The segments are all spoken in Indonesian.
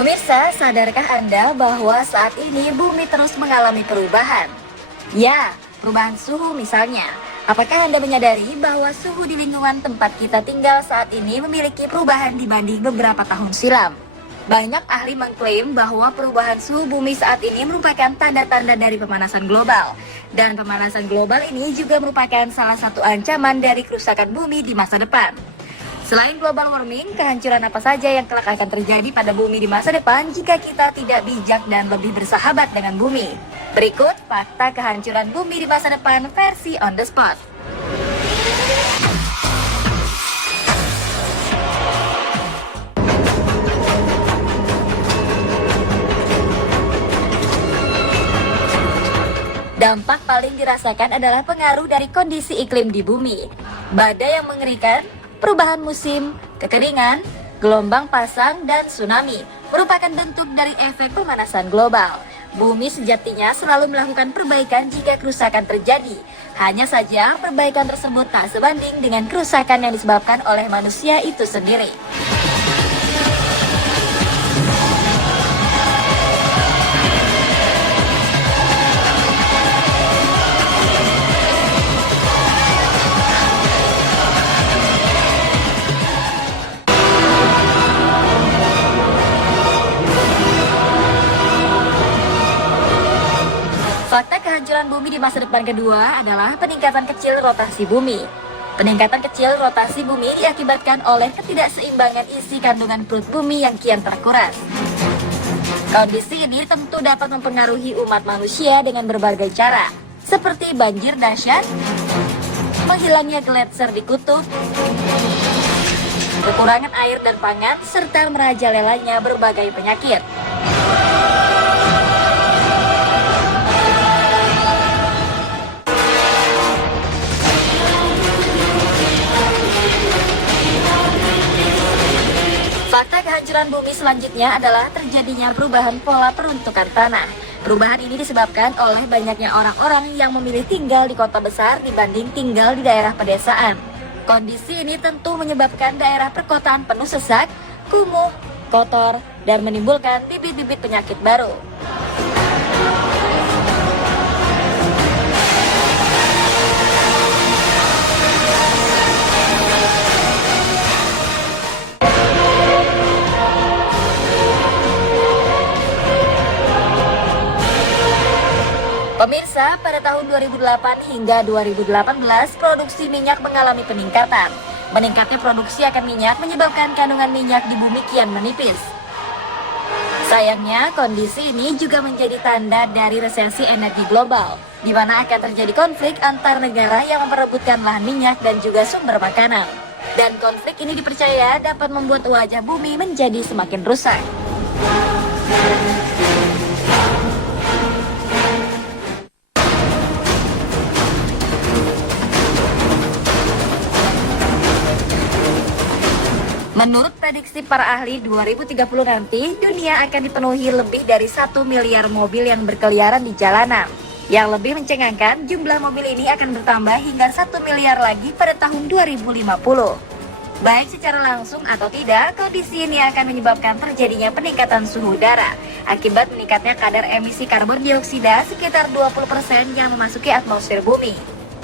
Pemirsa, sadarkah Anda bahwa saat ini bumi terus mengalami perubahan? Ya, perubahan suhu misalnya. Apakah Anda menyadari bahwa suhu di lingkungan tempat kita tinggal saat ini memiliki perubahan dibanding beberapa tahun silam? Banyak ahli mengklaim bahwa perubahan suhu bumi saat ini merupakan tanda-tanda dari pemanasan global. Dan pemanasan global ini juga merupakan salah satu ancaman dari kerusakan bumi di masa depan. Selain global warming, kehancuran apa saja yang kelak akan terjadi pada bumi di masa depan jika kita tidak bijak dan lebih bersahabat dengan bumi? Berikut fakta kehancuran bumi di masa depan versi on the spot. Dampak paling dirasakan adalah pengaruh dari kondisi iklim di bumi. Badai yang mengerikan, perubahan musim, kekeringan, gelombang pasang, dan tsunami merupakan bentuk dari efek pemanasan global. Bumi sejatinya selalu melakukan perbaikan jika kerusakan terjadi. Hanya saja perbaikan tersebut tak sebanding dengan kerusakan yang disebabkan oleh manusia itu sendiri. Fakta kehancuran bumi di masa depan kedua adalah peningkatan kecil rotasi bumi. Peningkatan kecil rotasi bumi diakibatkan oleh ketidakseimbangan isi kandungan perut bumi yang kian terkuras. Kondisi ini tentu dapat mempengaruhi umat manusia dengan berbagai cara, seperti banjir dahsyat, menghilangnya gletser di kutub, kekurangan air dan pangan, serta merajalelanya berbagai penyakit. Fakta kehancuran bumi selanjutnya adalah terjadinya perubahan pola peruntukan tanah. Perubahan ini disebabkan oleh banyaknya orang-orang yang memilih tinggal di kota besar dibanding tinggal di daerah pedesaan. Kondisi ini tentu menyebabkan daerah perkotaan penuh sesak, kumuh, kotor, dan menimbulkan bibit-bibit penyakit baru. Pemirsa, pada tahun 2008 hingga 2018, produksi minyak mengalami peningkatan. Meningkatnya produksi akan minyak menyebabkan kandungan minyak di bumi kian menipis. Sayangnya, kondisi ini juga menjadi tanda dari resesi energi global, di mana akan terjadi konflik antar negara yang memperebutkan lahan minyak dan juga sumber makanan. Dan konflik ini dipercaya dapat membuat wajah bumi menjadi semakin rusak. Menurut prediksi para ahli, 2030 nanti dunia akan dipenuhi lebih dari 1 miliar mobil yang berkeliaran di jalanan. Yang lebih mencengangkan, jumlah mobil ini akan bertambah hingga 1 miliar lagi pada tahun 2050. Baik secara langsung atau tidak, kondisi ini akan menyebabkan terjadinya peningkatan suhu udara akibat meningkatnya kadar emisi karbon dioksida sekitar 20% yang memasuki atmosfer bumi.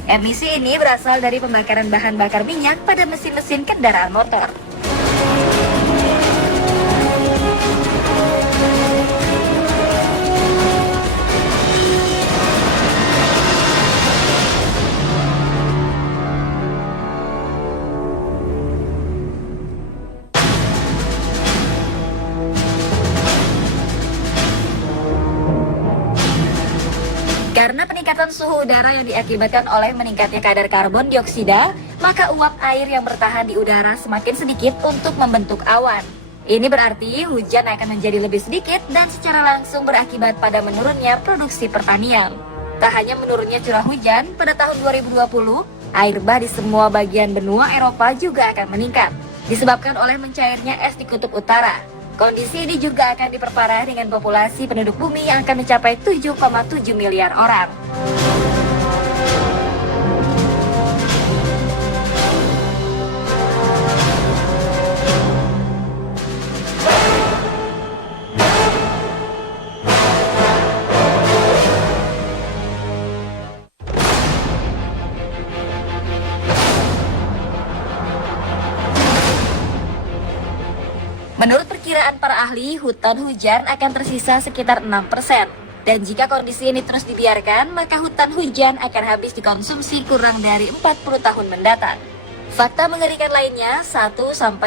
Emisi ini berasal dari pembakaran bahan bakar minyak pada mesin-mesin kendaraan motor. Karena peningkatan suhu udara yang diakibatkan oleh meningkatnya kadar karbon dioksida, maka uap air yang bertahan di udara semakin sedikit untuk membentuk awan. Ini berarti hujan akan menjadi lebih sedikit dan secara langsung berakibat pada menurunnya produksi pertanian. Tak hanya menurunnya curah hujan, pada tahun 2020, air bah di semua bagian benua Eropa juga akan meningkat, disebabkan oleh mencairnya es di kutub utara. Kondisi ini juga akan diperparah dengan populasi penduduk bumi yang akan mencapai 7,7 miliar orang. perkiraan para ahli, hutan hujan akan tersisa sekitar 6%. Dan jika kondisi ini terus dibiarkan, maka hutan hujan akan habis dikonsumsi kurang dari 40 tahun mendatang. Fakta mengerikan lainnya, 1-1,5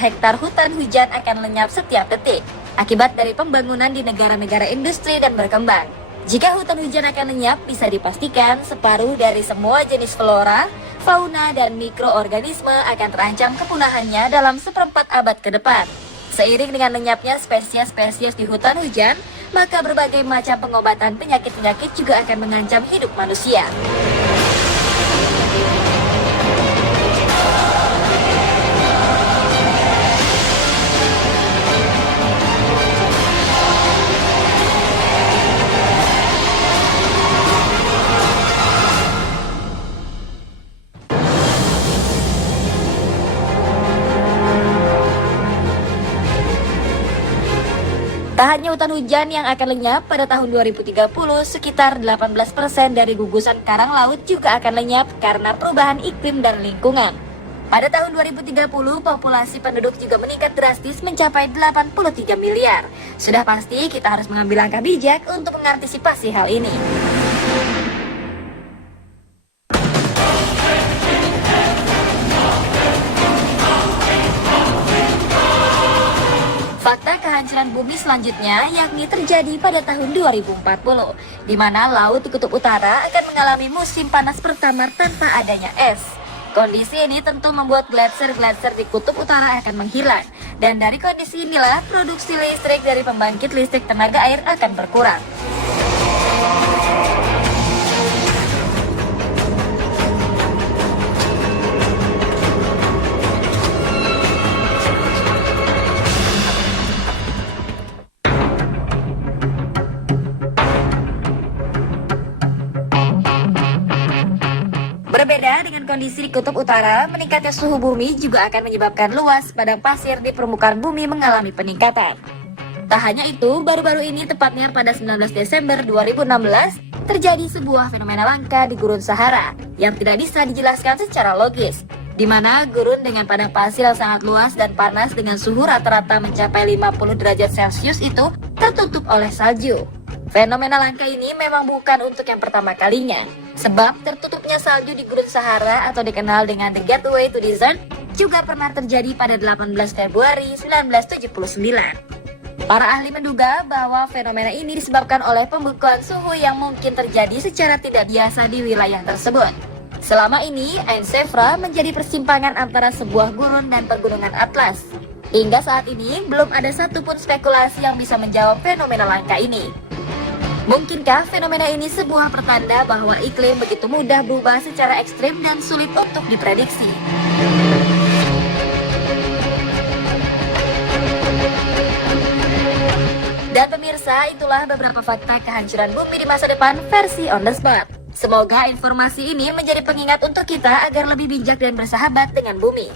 hektar hutan hujan akan lenyap setiap detik akibat dari pembangunan di negara-negara industri dan berkembang. Jika hutan hujan akan lenyap, bisa dipastikan separuh dari semua jenis flora, fauna, dan mikroorganisme akan terancam kepunahannya dalam seperempat abad ke depan. Seiring dengan lenyapnya spesies-spesies di hutan hujan, maka berbagai macam pengobatan penyakit-penyakit juga akan mengancam hidup manusia. Tak hanya hutan hujan yang akan lenyap pada tahun 2030, sekitar 18% dari gugusan karang laut juga akan lenyap karena perubahan iklim dan lingkungan. Pada tahun 2030, populasi penduduk juga meningkat drastis mencapai 83 miliar. Sudah pasti kita harus mengambil langkah bijak untuk mengantisipasi hal ini. Fakta kehancuran bumi selanjutnya yakni terjadi pada tahun 2040, di mana laut di kutub utara akan mengalami musim panas pertama tanpa adanya es. Kondisi ini tentu membuat gletser-gletser di kutub utara akan menghilang, dan dari kondisi inilah produksi listrik dari pembangkit listrik tenaga air akan berkurang. Berbeda dengan kondisi di kutub utara, meningkatnya suhu bumi juga akan menyebabkan luas padang pasir di permukaan bumi mengalami peningkatan. Tak hanya itu, baru-baru ini tepatnya pada 19 Desember 2016, terjadi sebuah fenomena langka di Gurun Sahara yang tidak bisa dijelaskan secara logis, di mana gurun dengan padang pasir yang sangat luas dan panas dengan suhu rata-rata mencapai 50 derajat Celcius itu tertutup oleh salju. Fenomena langka ini memang bukan untuk yang pertama kalinya, sebab tertutupnya salju di Gurun Sahara atau dikenal dengan The Gateway to Desert juga pernah terjadi pada 18 Februari 1979. Para ahli menduga bahwa fenomena ini disebabkan oleh pembekuan suhu yang mungkin terjadi secara tidak biasa di wilayah tersebut. Selama ini, Ain Sefra menjadi persimpangan antara sebuah gurun dan pegunungan Atlas. Hingga saat ini, belum ada satupun spekulasi yang bisa menjawab fenomena langka ini. Mungkinkah fenomena ini sebuah pertanda bahwa iklim begitu mudah berubah secara ekstrim dan sulit untuk diprediksi? Dan pemirsa, itulah beberapa fakta kehancuran bumi di masa depan versi On The Spot. Semoga informasi ini menjadi pengingat untuk kita agar lebih bijak dan bersahabat dengan bumi.